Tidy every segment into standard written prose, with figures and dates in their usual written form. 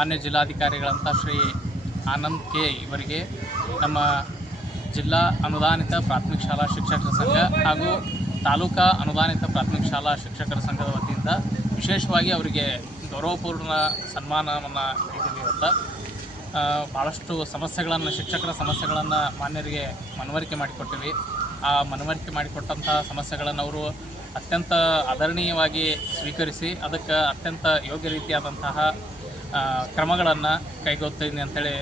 ಮಾನ್ಯ ಜಿಲ್ಲಾಧಿಕಾರಿಗಳಂಥ ಶ್ರೀ ಆನಂದ್ ಕೆ ಇವರಿಗೆ ನಮ್ಮ ಜಿಲ್ಲಾ ಅನುದಾನಿತ ಪ್ರಾಥಮಿಕ ಶಾಲಾ ಶಿಕ್ಷಕರ ಸಂಘ ಹಾಗೂ ತಾಲೂಕಾ ಅನುದಾನಿತ ಪ್ರಾಥಮಿಕ ಶಾಲಾ ಶಿಕ್ಷಕರ ಸಂಘದ ವತಿಯಿಂದ ವಿಶೇಷವಾಗಿ ಅವರಿಗೆ ಗೌರವಪೂರ್ಣ ಸನ್ಮಾನವನ್ನು ನೀಡಿದ್ದೀವಿ ಇವತ್ತು. ಭಾಳಷ್ಟು ಸಮಸ್ಯೆಗಳನ್ನು ಶಿಕ್ಷಕರ ಸಮಸ್ಯೆಗಳನ್ನು ಮಾನ್ಯರಿಗೆ ಮನವರಿಕೆ ಮಾಡಿಕೊಟ್ಟಿವಿ. ಆ ಮನವರಿಕೆ ಮಾಡಿಕೊಟ್ಟಂಥ ಸಮಸ್ಯೆಗಳನ್ನು ಅವರು ಅತ್ಯಂತ ಆದರಣೀಯವಾಗಿ ಸ್ವೀಕರಿಸಿ ಅದಕ್ಕೆ ಅತ್ಯಂತ ಯೋಗ್ಯ ರೀತಿಯಾದಂತಹ ಕ್ರಮಗಳನ್ನು ಕೈಗೊಳ್ತೀನಿ ಅಂತೇಳಿ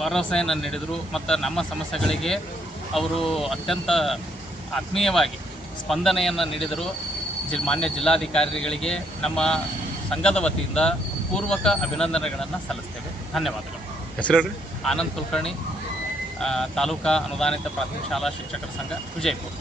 ಭರವಸೆಯನ್ನು ನೀಡಿದರು. ಮತ್ತು ನಮ್ಮ ಸಮಸ್ಯೆಗಳಿಗೆ ಅವರು ಅತ್ಯಂತ ಆತ್ಮೀಯವಾಗಿ ಸ್ಪಂದನೆಯನ್ನು ನೀಡಿದರು. ಮಾನ್ಯ ಜಿಲ್ಲಾಧಿಕಾರಿಗಳಿಗೆ ನಮ್ಮ ಸಂಘದ ವತಿಯಿಂದ ಪೂರ್ವಕ ಅಭಿನಂದನೆಗಳನ್ನು ಸಲ್ಲಿಸ್ತೇವೆ. ಧನ್ಯವಾದಗಳು. ಹೆಸರು ಆನಂದ್ ಕುಲಕರ್ಣಿ, ತಾಲೂಕಾ ಅನುದಾನಿತ ಪ್ರಾಥಮಿಕ ಶಾಲಾ ಶಿಕ್ಷಕರ ಸಂಘ, ವಿಜಯಪುರ.